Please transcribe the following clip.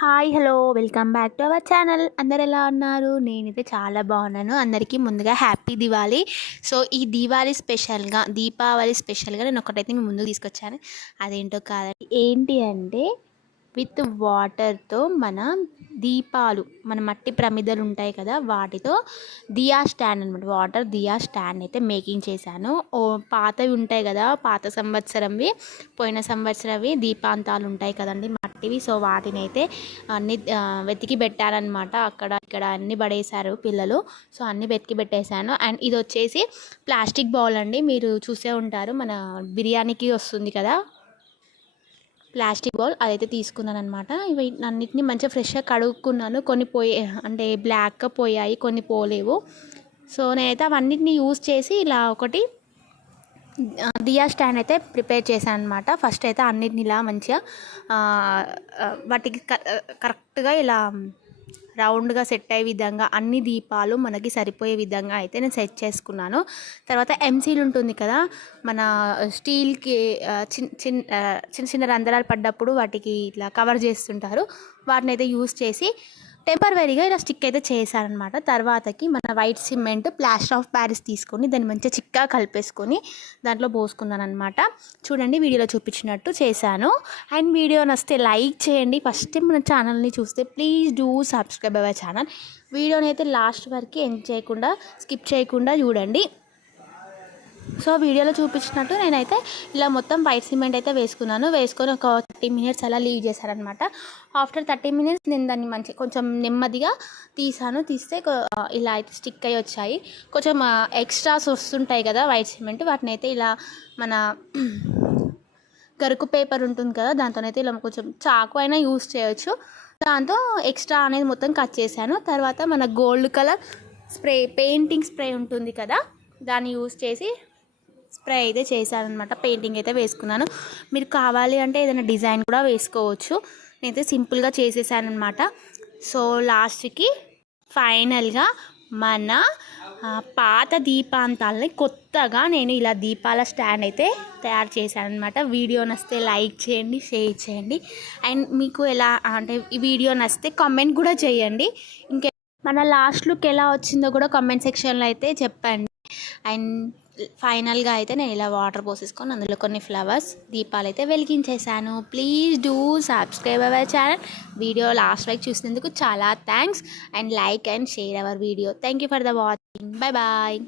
Hi hello welcome back to our channel. అందరు ఎలా ఉన్నారు? నేనైతే చాలా బాగున్నాను. అందరికీ ముందుగా హ్యాపీ దివాళీ. సో ఈ దీపావళి స్పెషల్గా నేను ఒకటైతే మీ ముందుకు తీసుకొచ్చాను. అదేంటో కాదండి, ఏంటి అంటే విత్ వాటర్తో మన మట్టి ప్రమిదలు ఉంటాయి కదా, వాటితో దియా స్టాండ్ అనమాట, వాటర్ దియా స్టాండ్ అయితే మేకింగ్ చేశాను. పాతవి ఉంటాయి కదా, పాత సంవత్సరంవి, పోయిన సంవత్సరవి దీపాంతాలు ఉంటాయి కదండి మట్టివి. సో వాటిని అయితే అన్ని వెతికి పెట్టానమాట. అక్కడ ఇక్కడ అన్ని పడేశారు పిల్లలు. సో అన్ని వెతికి పెట్టేశాను. అండ్ ఇది వచ్చేసి ప్లాస్టిక్ బౌల్ అండి, మీరు చూసే ఉంటారు, మన బిర్యానీకి వస్తుంది కదా ప్లాస్టిక్ బౌల్, అదైతే తీసుకున్నాను అనమాట. ఇవి అన్నిటిని మంచిగా ఫ్రెష్గా కడుక్కున్నాను. కొన్ని అంటే బ్లాక్గా పోయాయి, కొన్ని పోలేవు. సో నేనైతే అవన్నిటిని యూజ్ చేసి ఇలా ఒకటి దియా స్టాండ్ అయితే ప్రిపేర్ చేశాను అనమాట. ఫస్ట్ అయితే అన్నిటిని ఇలా మంచిగా వాటికి కరెక్ట్గా ఇలా రౌండ్గా సెట్ అయ్యే విధంగా అన్ని దీపాలు మనకి సరిపోయే విధంగా అయితే నేను సెట్ చేసుకున్నాను. తర్వాత ఎంసీల్ ఉంటుంది కదా, మన స్టీల్కి చిన్న చిన్న రంధ్రాలు పడ్డప్పుడు వాటికి ఇట్లా కవర్ చేస్తుంటారు, వాటిని అయితే యూస్ చేసి టెంపరవరీగా ఇలా స్టిక్ అయితే చేశానమాట. తర్వాతకి మన white cement plaster of Paris తీసుకొని దాన్ని మంచిగా చిక్కా కలిపేసుకొని దాంట్లో పోసుకున్నాను అనమాట. చూడండి, వీడియోలో చూపించినట్టు చేశాను. అండ్ వీడియో నచ్చితే లైక్ చేయండి. ఫస్ట్ టైం మన ఛానల్ని చూస్తే please do subscribe our channel. వీడియోని అయితే లాస్ట్ వరకు స్కిప్ చేయకుండా చూడండి. సో వీడియోలో చూపించినట్టు నేనైతే ఇలా మొత్తం వైట్ సిమెంట్ అయితే వేసుకొని ఒక 30 minutes అలా లీవ్ చేశారనమాట. ఆఫ్టర్ 30 minutes నేను దాన్ని కొంచెం నెమ్మదిగా తీస్తే ఇలా అయితే స్టిక్ అయ్యి వచ్చాయి. కొంచెం ఎక్స్ట్రాస్ వస్తుంటాయి కదా వైట్ సిమెంట్, వాటిని అయితే ఇలా మన గరుకు పేపర్ ఉంటుంది కదా, దాంతోనైతే ఇలా కొంచెం చాకు అయినా యూస్ చేయొచ్చు. దాంతో ఎక్స్ట్రా అనేది మొత్తం కట్ చేశాను. తర్వాత మన గోల్డ్ కలర్ పెయింటింగ్ స్ప్రే ఉంటుంది కదా, దాన్ని యూస్ చేసి స్ప్రే అయితే చేశానమాట. పెయింటింగ్ అయితే వేసుకున్నాను. మీరు కావాలి అంటే ఏదైనా డిజైన్ కూడా వేసుకోవచ్చు. నేనైతే సింపుల్గా చేసేసాను అనమాట. సో లాస్ట్కి ఫైనల్గా మన పాత దీపాంతాలని కొత్తగా నేను ఇలా దీపాల స్టాండ్ అయితే తయారు చేశాను అనమాట. వీడియో నచ్చితే లైక్ చేయండి, షేర్ చేయండి. అండ్ మీకు ఎలా అంటే ఈ వీడియో నచ్చితే కామెంట్ కూడా చేయండి. ఇంకా మన లాస్ట్ లుక్ ఎలా వచ్చిందో కూడా కామెంట్ సెక్షన్లో అయితే చెప్పండి. అండ్ ఫైనల్గా అయితే నేను ఇలా వాటర్ పోసేసుకొని అందులో కొన్ని ఫ్లవర్స్ దీపాలు అయితే వెలిగించేసాను. Please do subscribe our channel. Video last వరకు చూసినందుకు చాలా thanks. And like and share our video. Thank you for the watching. Bye bye.